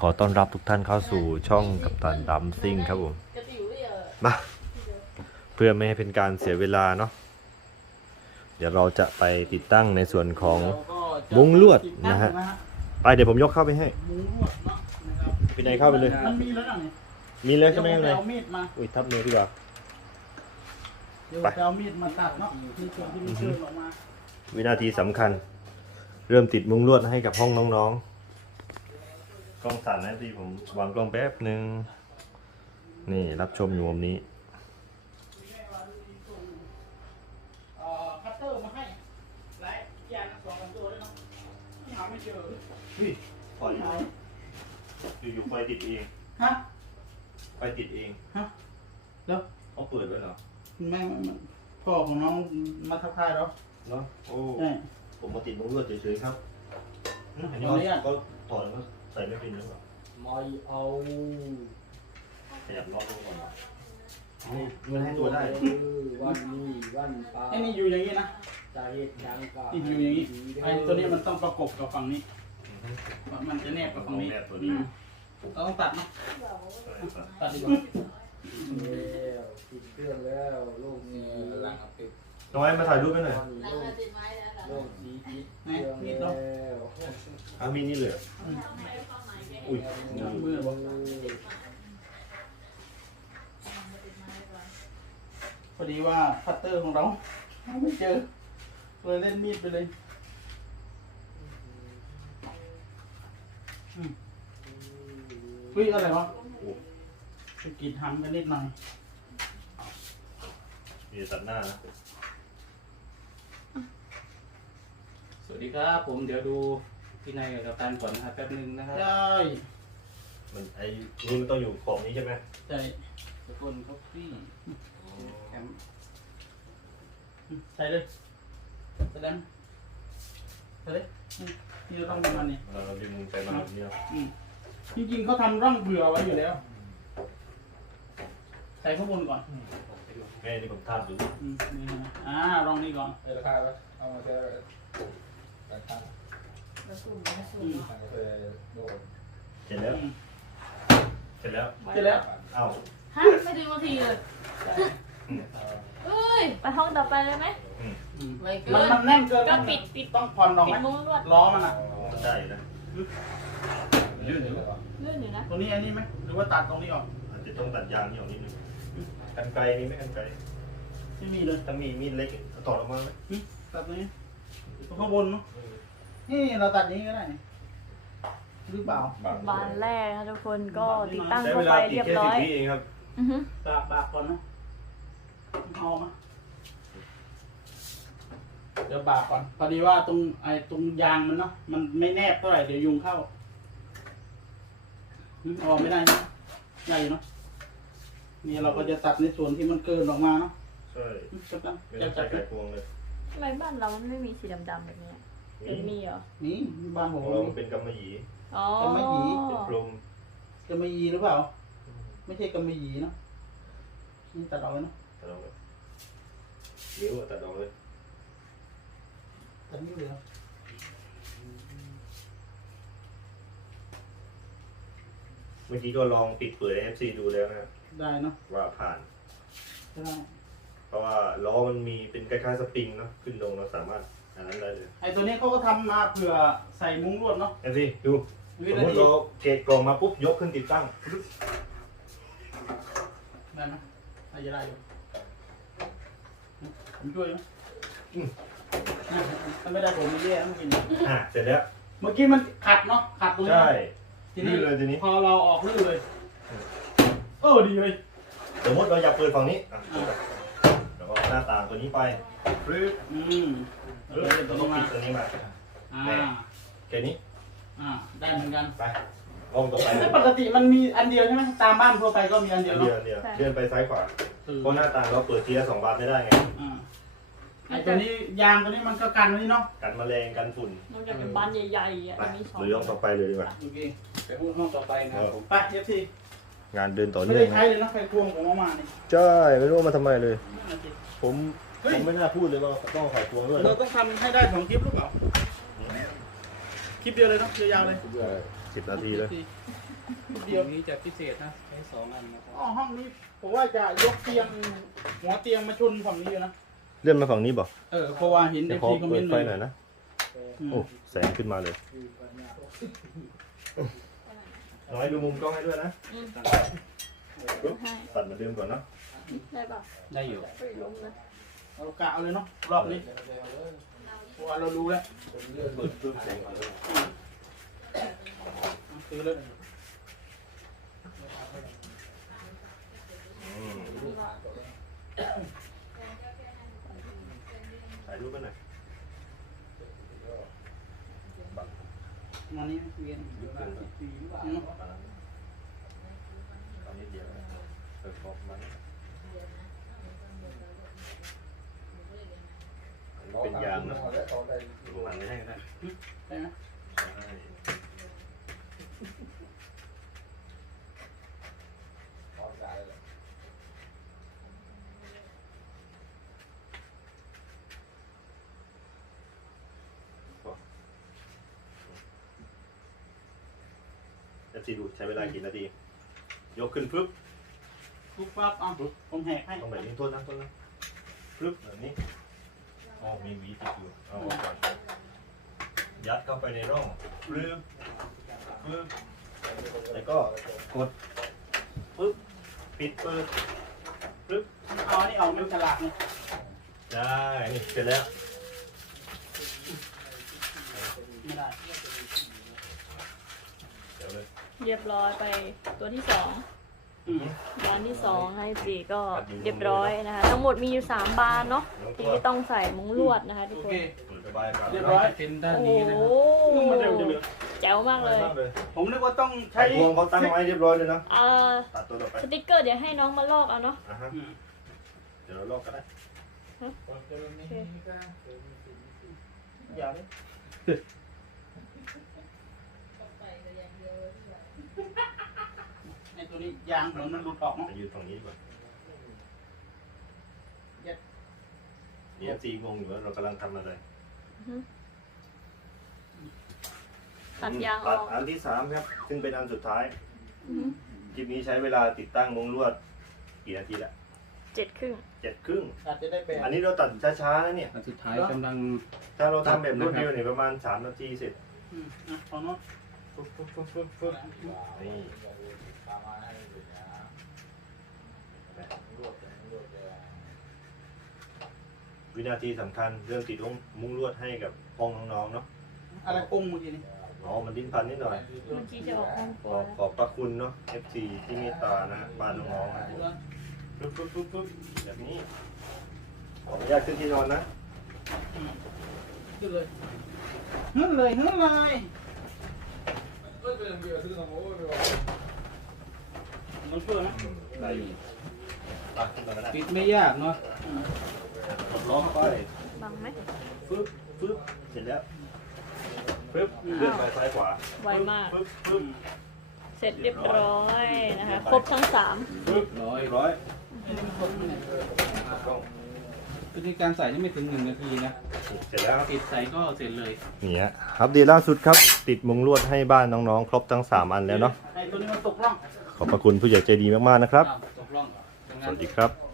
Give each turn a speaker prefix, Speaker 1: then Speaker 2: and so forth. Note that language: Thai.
Speaker 1: อต้อนรับทุกท่านเข้าสู่ช่องกัปตันดัมซิ่งครับผมมาเพื่อไม่ให้เป็นการเสียเวลาเนาะเดี๋ยวเราจะไปติดตั้งในส่วนของมุ้งลวดนะฮะไปเดี๋ยวผมยกเข้าไปให้
Speaker 2: มุ้งลวดเนาะนะครับ
Speaker 1: พี่นายเข้าไปเลย
Speaker 2: มันมีแล้วนี่
Speaker 1: มีแล้วใช่ไหมเลย
Speaker 2: เอามีดมา
Speaker 1: อุ้ยทับมือดีกว่า
Speaker 2: เดี๋ยวเอามีดมาตัดเนาะที่ส่วนที่มันเชื่อมออกมา
Speaker 1: วินาทีสำคัญเริ่มติดมุ้งลวดให้กับห้องน้องๆกล้องสั่นนะที่ผมวางกล้องแป๊บหนึ่งนี่รับชมอยู่มุมนี้
Speaker 2: คัตเตอร์มาให้หลายอย่าง2-3ตัวเลยเนาะหาไม่เจอ
Speaker 1: เฮ้ยปล่อยอยู่ไฟติดเอง
Speaker 2: ฮะ
Speaker 1: ไฟติดเอง
Speaker 2: ฮะแล้ว
Speaker 1: เขาเปิดไว้เหรอ
Speaker 2: แม่พ่อของน้องมาทักทายแล้ว
Speaker 1: เนาะโอ้ผมมาติดมุ้งลวดเฉยๆครับอันนี้ก็ถอดแล้วใส่ไม่เป็นหรือเปล่า
Speaker 2: ไม่เอา
Speaker 1: ขยับล็อกลงก่อนมันให้ตัวได้
Speaker 3: วันนี้วันปลา
Speaker 2: ไอ้นี่อยู่อย่างนี้นะ
Speaker 3: จะเหตุยังกะ
Speaker 2: นี่อยู่อย่างนี้ไอ้ตัวนี้มันต้องประกบกับฝั่งนี้มันจะแนบกับฝั่งนี้เราต้องตัดเนาะตัดดีกว่า
Speaker 3: แล้วติดเครื่องแล้วโลกนี้หลังติด
Speaker 1: น้อยมาถ่ายรูปให้หน่อย
Speaker 3: โลกนี้ติดเค
Speaker 2: รื่อง
Speaker 3: แล้ว
Speaker 1: มีนี่เลยอุ้ย
Speaker 2: มือพอดีว่าคัตเตอร์ของเราไม่เจอเลยเล่นมีดไปเลยวิ่งอะไรวะไปกินทำกันนิดหน่อย
Speaker 1: มีตัดหน้านะ
Speaker 3: สวัสดีครับผมเดี๋ยวดูพี่นายกับการก่อนนะครับแป๊บนึงนะครับ
Speaker 2: ใช่
Speaker 1: มันไอ้นี่มันต้องอยู่ขอบนี้ใช่ไหม
Speaker 2: ใช่
Speaker 3: ตะโกนเขาพี่
Speaker 2: แคมใส่เลยแสดงใส่เลยนี่เราต้องประมาณนี้
Speaker 1: เราดึงไปมาแบบนี้
Speaker 2: จริงๆเขาทำร่องเบื่อไว้อยู่แล้วใส่ข้างบนก่อน
Speaker 1: แม่นี่ผมทาบดู
Speaker 2: นี่นะร่องนี้ก่อน
Speaker 3: ราคาไหมเอามาแค่ราคา
Speaker 1: เสร็จแล้วเสร็จแล้วเอ้า
Speaker 4: ฮะไม่ถึงนาทีเลยเอ้ยไปห้องต่อไปเลยไหมไม่เกิน
Speaker 2: มันแน่นเกิน
Speaker 4: ก็ปิด
Speaker 2: ต้องผ่อนลองไหมล้อมันอ่ะ
Speaker 1: ได้นะลื่นอยู่
Speaker 4: นะ
Speaker 2: ตรงนี้อันนี้ไหมหรือว่าตัดตรงนี้ออก
Speaker 1: อาจจะต้องตัดยางนี่ออกนิดนึงกันไกลนี่ไม่กันไกล
Speaker 2: ไม่มีเลย
Speaker 1: ถ้ามีมีดเล็กถอดออกมาไหม
Speaker 2: ตัดตรงนี้ข้างบนเนาะนี่เราตัดนี้ก็ได้หรือเปล่า
Speaker 4: บานแรกนะทุกคนก็ติดตั้งเข้าไปเรียบร้อย
Speaker 1: เองครับ
Speaker 2: ปากก่อนนะเอามาเดี๋ยวบากก่อนพอดีว่าตรงยางมันเนาะมันไม่แนบเท่าไหร่เดี๋ยวยุงเข้าออกไม่ได้นะใหญ่เนาะนี่เราก็จะตัดในส่วนที่มันเกินออกมาเนาะ
Speaker 1: ใช่จะจับไก่พวงเลย
Speaker 4: ทำไมบ้านเรามันไม่มีสีดำๆแบบนี้เป็นมีเหรอ
Speaker 2: นี่บ้านผม
Speaker 1: เราเป็นกำมะหยี่
Speaker 2: กำมะหยี่
Speaker 1: เป็นกลม
Speaker 2: กำมะหยี่หรือเปล่าไม่ใช่กำมะหยี่เนาะนี่ตัดออกเลยเนาะ
Speaker 1: ตัดออกเลยนิ้วตัดออกเลย
Speaker 2: ตัดนิ้วเลยครับ
Speaker 1: เมื่อกี้ก็ลองปิดเปิด FC ดูแล้วนะ
Speaker 2: ได้เนาะ
Speaker 1: ว่าผ่าน
Speaker 2: ได้
Speaker 1: เพราะว่าล้อมันมีเป็นคล้ายๆสปริงเนาะขึ้นลงเราสามารถอันนั้นได้เลย
Speaker 2: ไอ้ตัวนี้เขาก็ทำมาเผื่อใส่มุ้งลวดเนาะ
Speaker 1: FC ดูสมมติเราเกะกล่องมาปุ๊บยกขึ้นติดตั้ง
Speaker 2: ได้ไหมได้จะได้อยู่ผมช่วยไหมถ้าไม่ได้ผมไม่แย่เมื่อกี้
Speaker 1: เสร็จแล้ว
Speaker 2: เมื่อกี้มันขัดเนาะขัดตรงนี้
Speaker 1: ใช่
Speaker 2: ทีนี้พอเราออกลื่นเลยดีเลย
Speaker 1: สมมติเราอยากเปิดฝั่งนี้แล้วก็หน้าต่างตัวนี้ไปปึ๊บเราต้องปิดตัวนี้มาแค่นี้
Speaker 2: ได้เหมือนกัน
Speaker 1: ไปห้องต่อไป
Speaker 2: ปกติมันมีอันเดียวใช่ไหมตามบ้านทั่วไปก็มีอันเดียวเนาะ
Speaker 1: เลื่อนไปซ้ายขวาเพราะหน้าต่างเราเปิดทีละ2 บานไม่ได้ไง
Speaker 2: ไอ้ตัวนี้ยางตัวนี้มันก็กันไว้เนาะ
Speaker 1: กันแมลงกันฝุ่น
Speaker 4: นอกจากเป็นบานใหญ่ๆ
Speaker 1: มี2หรือห้องต่อไปเลยดีกว่า
Speaker 2: โอเคไปพูดห้องต่อไปนะผมไปเอฟซี
Speaker 1: งานเดินต่อเนื่
Speaker 2: องไม่ได้ใช้เลยนะใครทวงผมมาเนี่ย
Speaker 1: ใช่ไม่รู้มาทำไมเลยผมไม่น่าพูดเลยว่าต้องขอทวงด้วย
Speaker 2: เราต้องทำให้ได้2 คลิปหรือเปล่าคลิปเดียวเลยเนาะยาวๆเลย
Speaker 1: 10 นาทีเลย
Speaker 2: เดียว
Speaker 3: นี้จะพิเศษนะใช้2 อันนะครับ
Speaker 2: อ๋อห้องนี้ผมว่าจะยกเตียงหัวเตียงมาชนฝั่งนี้อยู่นะ
Speaker 1: เลื่อนมาฝั่งนี้บอก
Speaker 2: เพราะว่าเห็น
Speaker 1: เดี๋
Speaker 2: เอ
Speaker 1: ยว
Speaker 2: ฟ
Speaker 1: ขอ
Speaker 2: ซีคอมเม
Speaker 1: เปิ
Speaker 2: น
Speaker 1: ด
Speaker 2: ต์
Speaker 1: ไฟ
Speaker 2: เลย
Speaker 1: หน่อยนะโอ้แสงขึ้นมาเลยน้อยดูมุมกล้องให้ด้วยนะ
Speaker 4: ให้
Speaker 1: ตัดเหมือนเดิมก่อนเนาะ
Speaker 4: ได้ป่ะ
Speaker 3: ได้อยู่
Speaker 4: ไม่ล้มนะ
Speaker 2: เรากะเอาเลยเนาะรอบนี้เพราะว่าเรารู้แล้ว
Speaker 1: เปิดเครื่องแสงก่อนเลย
Speaker 2: ซื้อเลย
Speaker 1: อืมถ่ายรูปไปหน่อย
Speaker 2: มานี้เวียน
Speaker 1: ตอนนี้เดียวเปิดบอกมันเป็นยางเนาะมันไม่ให้ก็ได้
Speaker 2: ใช่ไหม
Speaker 1: จะดูใช้เวลากี่นาที ยกขึ้นปึ๊บ
Speaker 2: ปุ๊บปั๊บผมแหกให้
Speaker 1: ต้องแบบนี้โทษนะปึ๊บแบบนี้อ๋อมีหวีติดอยู่เอาออกก่อนยัดเข้าไปในร่องปึ๊บแล้วก็กดปึ๊บปิดเปิดปึ๊บ
Speaker 2: เอาอันนี้เอามันฉลากนี่
Speaker 1: ได้นี่เสร็จแล้ว
Speaker 2: ไม่ได้
Speaker 1: เดี๋ยวเลย
Speaker 4: เรียบร้อยไปตัวที่2
Speaker 2: อืม
Speaker 4: บานที่2ให้สีก็เรียบร้อยนะคะ ทั้งหมดมีอยู่3บานเนาะที่ต้องใส่มุ้งลวดนะคะทุก
Speaker 2: โอ
Speaker 4: ค
Speaker 2: เคน
Speaker 1: เปิดระบายอากาศ
Speaker 2: เรียบร้อย
Speaker 3: เป็นด้าน
Speaker 4: โอ้
Speaker 3: นี้
Speaker 4: โห
Speaker 3: นะครับ
Speaker 4: แจ๋วมากเลย
Speaker 2: ผมนึกว่าต้องใช้
Speaker 1: ไอ้พวงเขาตั้งไว้เรียบร้อยเลยนะ ตัดตัวต่อไป
Speaker 4: สติ๊กเกอร์เดี๋ยวให้น้องมาลอกเอาเนาะ
Speaker 1: อ่ะฮะ
Speaker 2: อืม
Speaker 1: เดี๋ยวเราลอกกันได้
Speaker 2: อย่าเลยไอ้ตัวนี้ยางเหมือนมันหลุดออกเนาะ
Speaker 1: มายืนฝั่งนี้ดีกว่า
Speaker 2: เย็ด
Speaker 1: นี่ซีงงอยู่ว่าเรากำลังทำอะไร
Speaker 4: ตัดยางอ
Speaker 1: ตั
Speaker 4: อ
Speaker 1: ด
Speaker 4: ก
Speaker 1: อันที่3ครับ ซึ่งเป็นอันสุดท้าย
Speaker 4: อือฮึ
Speaker 1: คลิปนี้ใช้เวลาติดตั้งมุ้งลวดกี่นาทีละ
Speaker 4: 7
Speaker 1: 7 ครึ่ง
Speaker 2: อาจจะได้แบบ
Speaker 1: อันนี้เราตัดช้าๆนะเนี่ย
Speaker 3: อันสุดท้ายกำลัง
Speaker 1: ถ้าเราทำแบบรวดเดียวเนี่ยประมาณ3 นาทีเสร็จ
Speaker 2: เอาเนาะ
Speaker 1: นี่วินาทีสำคัญเรื่องติดมุ้งลวดให้กับห้องน้องๆเนาะ
Speaker 2: อะไรกุ้งเมื่อกี้นี่
Speaker 1: อ๋อมันดิ้นพันนิดหน่อย
Speaker 4: เมื่อกี้จะออกห้องค
Speaker 1: ข
Speaker 4: รัว
Speaker 1: อบพระคุณเนาะ FC ที่เมตตานะฮะบ้านน้องๆนะปึ๊บแบบนี้ขออนุญาตขึ้นที่นอนนะ
Speaker 2: ขึ้นเลยขึ้นเลยขึ้นเลยมันเพื่อนะ
Speaker 1: ได้อยู่ไปขึ้นมาก็ได้
Speaker 3: ปิดไม่ยากเนาะ
Speaker 1: กดล้อมไป
Speaker 4: บังไหม
Speaker 1: ปึ๊บเสร็จแล้วปึ๊บเลื่อนไปซ้ายขวา
Speaker 4: ไวมาก
Speaker 1: ปึ๊บ
Speaker 4: เสร็จเรียบร้อยนะคะ ครบทั้ง
Speaker 1: ปึ๊บ
Speaker 3: ร้อย
Speaker 1: ร้อย
Speaker 3: วิธีการใส่นี่ไม่ถึง1 นาทีนะ
Speaker 1: เสร็จแล้วครับ
Speaker 3: ติดใส่ก็เสร็จเลย
Speaker 1: เนี่ยอัปเดตล่าสุดครับ ติดมุงลวดให้บ้านน้องๆ ครบทั้ง 3 อันแล้วเนาะ
Speaker 2: ไอ้ตัวนี้มันตกร่อง
Speaker 1: ขอบพระคุณผู้ใหญ่ใจดีมากๆนะครับ
Speaker 3: ตกล่อง
Speaker 1: สวัสดีครับ